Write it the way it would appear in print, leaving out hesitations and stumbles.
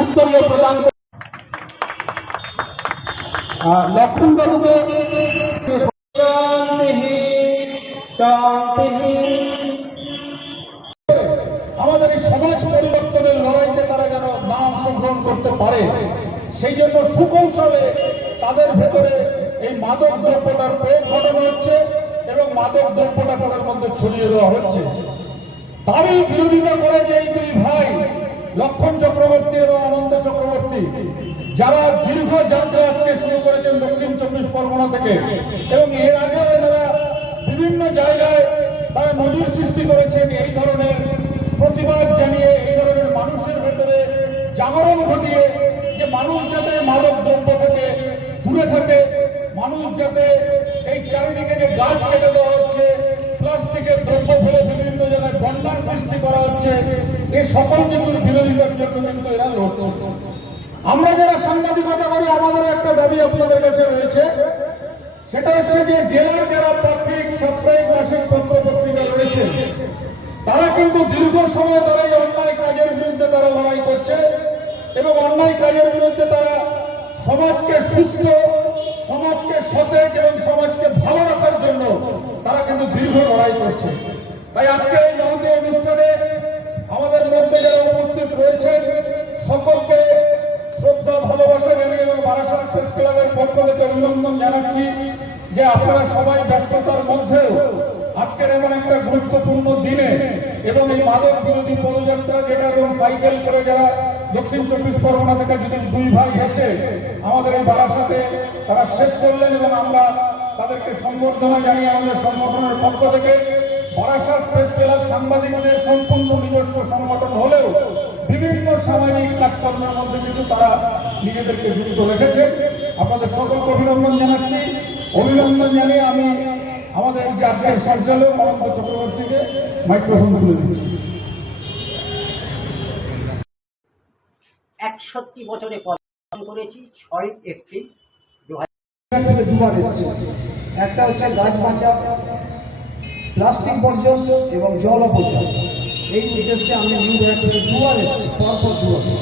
উত্তরীয় প্রদান লক্ষণ বাবুকে আমাদের এই সমাজ পরিবর্তনের লড়াইতে তারা যেন না অংশগ্রহণ করতে পারে, সেই জন্য সুকৌশলে তাদের ভেতরে এই মাদক দ্রব্যটার প্রয়োগ ঘটানো হচ্ছে এবং মাদক দ্রব্যটা তাদের মধ্যে ছড়িয়ে দেওয়া হচ্ছে। তারই বিরোধিতা করে যে এই দুই ভাই লক্ষণ চক্রবর্তী এবং আনন্দ চক্রবর্তী, যারা দীর্ঘ যাত্রা আজকে শুরু করেছেন দক্ষিণ 24 পরগনা থেকে, এবং এর আগে এনারা বিভিন্ন জায়গায় তারা নজির সৃষ্টি করেছেন এই ধরনের প্রতিবাদ জানিয়ে, এই ধরনের মানুষের ভেতরে জাগরণ ঘটিয়ে যে মানুষ যাতে মাদক দ্রব্য থেকে দূরে থাকে, মানুষ যাতে এই চারিদিকে যে গাছ কেটে দেওয়া হচ্ছে, প্লাস্টিকের দ্রব্য ফেলে বিভিন্ন জায়গায় বন্যার সৃষ্টি করা হচ্ছে, এই সকল কিছুর বিরোধিতার জন্য কিন্তু এরা লড়ছে। আমরা যারা সাংবাদিকতা করি আমাদের একটা দাবি আপনাদের কাছে রয়েছে, সেটা হচ্ছে যে জেলার যারা পাক্ষিক সাপ্তাহিক মাসিক পত্র পত্রিকা রয়েছে তারা কিন্তু দীর্ঘ সময় ধরে এই অন্যায় কাজের বিরুদ্ধে তারা লড়াই করছে এবং অন্যায় কাজের বিরুদ্ধে তারা সমাজকে সুস্থ, সমাজকে সতেজ এবং সমাজকে ভালো রাখার জন্য তারা কিন্তু দীর্ঘ লড়াই করছে। তাই আজকে এই মহতী অনুষ্ঠানে আমাদের মধ্যে যারা উপস্থিত রয়েছেন সকলকে শ্রদ্ধা ভালোবাসা জানিয়ে এবং বারাসাত প্রেস ক্লাবের পক্ষ থেকে অভিনন্দন জানাচ্ছি যে আপনারা সবাই ব্যস্ততার মধ্যেও আজকের এমন একটা গুরুত্বপূর্ণ দিনে এবং এই মাদক বিরোধী পদযাত্রা যেটা এবং সাইকেল করে যারা দক্ষিণ 24 পরগনা থেকে যদি দুই ভাই এসে আমাদের এই বারাসাতে তারা শেষ করলেন এবং আমরা তাদেরকে সম্বর্ধনা জানিয়ে আমাদের সংগঠনের পক্ষ থেকে বারাসাত প্রেস ক্লাব সাংবাদিকদের সম্পূর্ণ নিজস্ব সংগঠন হলেও বিভিন্ন সামাজিক কাজকর্মের মধ্যে কিন্তু তারা নিজেদেরকে যুক্ত রেখেছে। আপনাদের সকলকে অভিনন্দন জানাচ্ছি। অভিনন্দন জানিয়ে আমি আমাদের যে আজকের সঞ্চালক আনন্দ চক্রবর্তীকে মাইক্রোফোন তুলে দিচ্ছি। 61 বছরে পদার্পণ করেছি 6 এপ্রিল 2000 দুবার এসেছে। একটা হচ্ছে গাছ বাঁচাও, প্লাস্টিক বর্জন এবং জল অপচয়, এই উদ্দেশ্যে আমি নিউ দুবার এসেছি, পরপর 2 বছর।